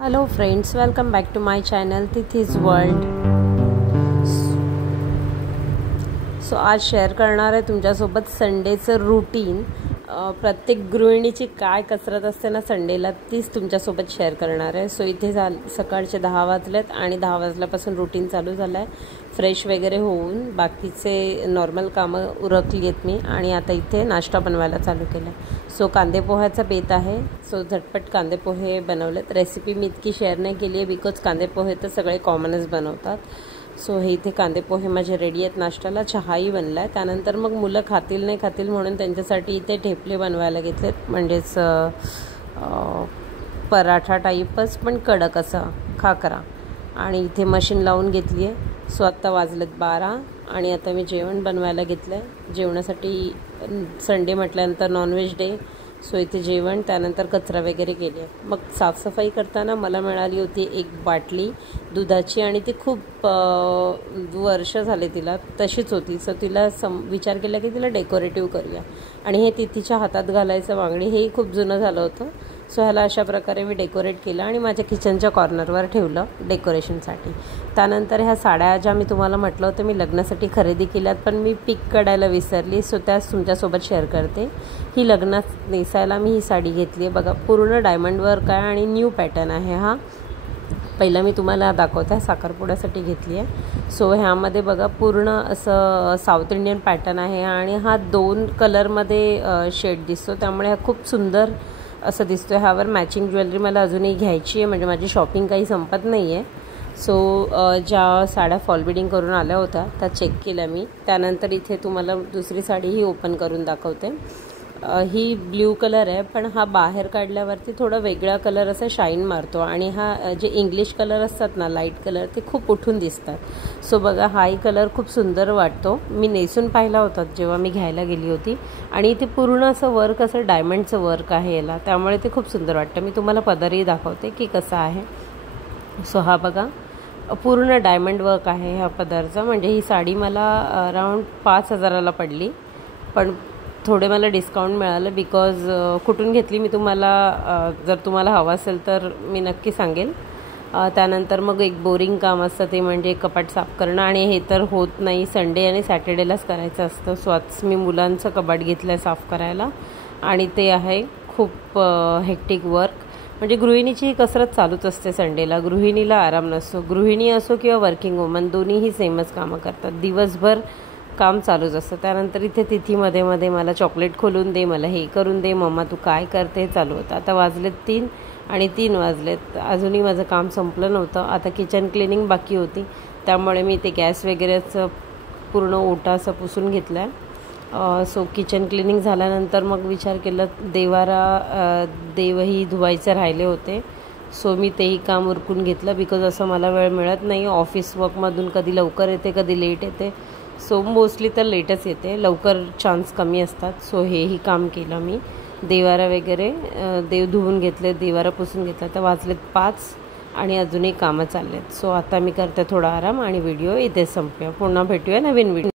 Hello friends, welcome back to my channel Tithi's World. So आज share करणार आहे तुमच्यासोबत संडेचं रूटीन. प्रत्येक गृहिणीची काय कसरत असते ना संडेला, तीच तुमच्यासोबत शेअर करणार आहे. सो इथे सकाळचे 10 वाजलेत आणि 10 वाजल्यापासून रूटीन चालू झालं आहे. फ्रेश वगैरे होऊन बाकीचे नॉर्मल कामं उरकली आहेत मी आणि आता इथे नाश्ता बनवायला चालू केला. सो कांदे पोह्याचा बेत आहे. सो झटपट कांदे पोहे बनवलेत. रेसिपी मी इतकी शेअर नाही केली आहे बिकॉज कांदे पोहे तर सगळे कॉमनच बनवतात. सो हे इथे कांदे पोहे माझे रेडी आहेत. नाश्त्याला चहाही बनला आहे. त्यानंतर मग मुलं खातील नाही खातील म्हणून त्यांच्यासाठी इथे ठेपले बनवायला घेतलेत, म्हणजेच पराठा टाईपच पण कडक असा खाकरा. आणि इथे मशीन लावून घेतली आहे. सो आत्ता वाजलेत 12 आणि आता मी जेवण बनवायला घेतलं आहे. जेवणासाठी संडे म्हटल्यानंतर नॉनव्हेज डे. सो इथे जेवण, त्यानंतर कचरा वगैरे केली आहे. मग साफसफाई करताना मला मिळाली होती एक बाटली दुधाची आणि ती खूप वर्ष झाले तिला तशीच होती. सो तिला विचार केला की तिला डेकोरेटिव्ह करूया आणि हे तिच्या हातात घालायचं बांगडी, हेही खूप जुनं झालं होतं. सो ह्याला अशा प्रकारे मी डेकोरेट केलं आणि माझ्या किचनच्या कॉर्नरवर ठेवलं डेकोरेशनसाठी. त्यानंतर ह्या साड्या ज्या मी तुम्हाला म्हटलं होतं मी लग्नासाठी खरेदी केल्यात पण मी पिक काढायला विसरली. सो त्याच तुमच्यासोबत शेअर करते. ही लग्नात नेसायला मी ही साडी घेतली आहे. बघा, पूर्ण डायमंड वर्क आहे आणि न्यू पॅटर्न आहे हा. पहिला मी तुम्हाला दाखवते आहे. साखरपुड्यासाठी घेतली आहे. सो ह्यामध्ये बघा पूर्ण असं साऊथ इंडियन पॅटर्न आहे आणि हा 2 कलरमध्ये शेड दिसतो, त्यामुळे हा खूप सुंदर असं दिसतो. ह्यावर मॅचिंग ज्वेलरी मला अजूनही घ्यायची आहे, म्हणजे माझी शॉपिंग काही संपत नाही आहे. सो ज्या साड्या फॉल बिडिंग करून आल्या होत्या त्या चेक केल्या मी. त्यानंतर इथे तुम्हाला दुसरी साडी ही ओपन करून दाखवते. ही ब्ल्यू कलर आहे पण हा बाहेर काढल्यावरती थोडा वेगळा कलर असा शाईन मारतो आणि हा जे इंग्लिश कलर असतात ना लाईट कलर, ते खूप उठून दिसतात. सो बघा, हाही कलर खूप सुंदर वाटतो. मी नेसून पाहिला होता जेव्हा मी घ्यायला गेली होती आणि इथे पूर्ण असं वर्क, असं डायमंडचं वर्क आहे याला, त्यामुळे ते खूप सुंदर वाटतं. मी तुम्हाला पदरही दाखवते की कसं आहे. सो हा बघा, पूर्ण डायमंड वर्क आहे ह्या पदरचा. म्हणजे ही साडी मला अराऊंड 5,000ला पडली, पण थोडे मला डिस्काउंट मिळालं बिकॉज कुठून घेतली मी तुम्हाला जर तुम्हाला हवं असेल तर मी नक्की सांगेल. त्यानंतर मग एक बोरिंग काम असतं, ते म्हणजे कपाट साफ करणं, आणि हे तर होत नाही, संडे आणि सॅटर्डेलाच करायचं असतं. सो आज मी मुलांचं कपाट घेतलं आहे साफ करायला आणि ते आहे खूप हेक्टिक वर्क. म्हणजे गृहिणीची ही कसरत चालूच असते संडेला. गृहिणीला आराम नसतो. गृहिणी असो किंवा वर्किंग वुमन, दोन्हीही सेमच कामं करतात. दिवसभर काम चालूच असतं. त्यानंतर इथे तिथीमध्ये मला चॉकलेट खोलून दे, मला हे करून दे, मम्मा तू काय करते चालू होतं. आता वाजलेत 3 आणि 3 वाजलेत, अजूनही माझं काम संपलं नव्हतं. आता किचन क्लिनिंग बाकी होती, त्यामुळे मी ते गॅस वगैरेचं पूर्ण ओटा असं पुसून घेतलं आहे. सो किचन क्लिनिंग झाल्यानंतर मग विचार केला देवही धुवायचे राहिले होते. सो मी तेही काम उरकून घेतलं बिकॉज असं मला वेळ मिळत नाही. ऑफिस वर्कमधून कधी लवकर येते कधी लेट येते. सो मोस्टली तर लेटच येते, लवकर चान्स कमी असतात. सो हेही काम केलं मी. देवारा वगैरे देव धुवून घेतले, देवारा पुसून घेतला. तर वाजलेत 5 आणि अजूनही कामं चाललेत. सो आता मी करते थोडा आराम आणि व्हिडिओ इथे संपूया. पुन्हा भेटूया नवीन व्हिडिओ.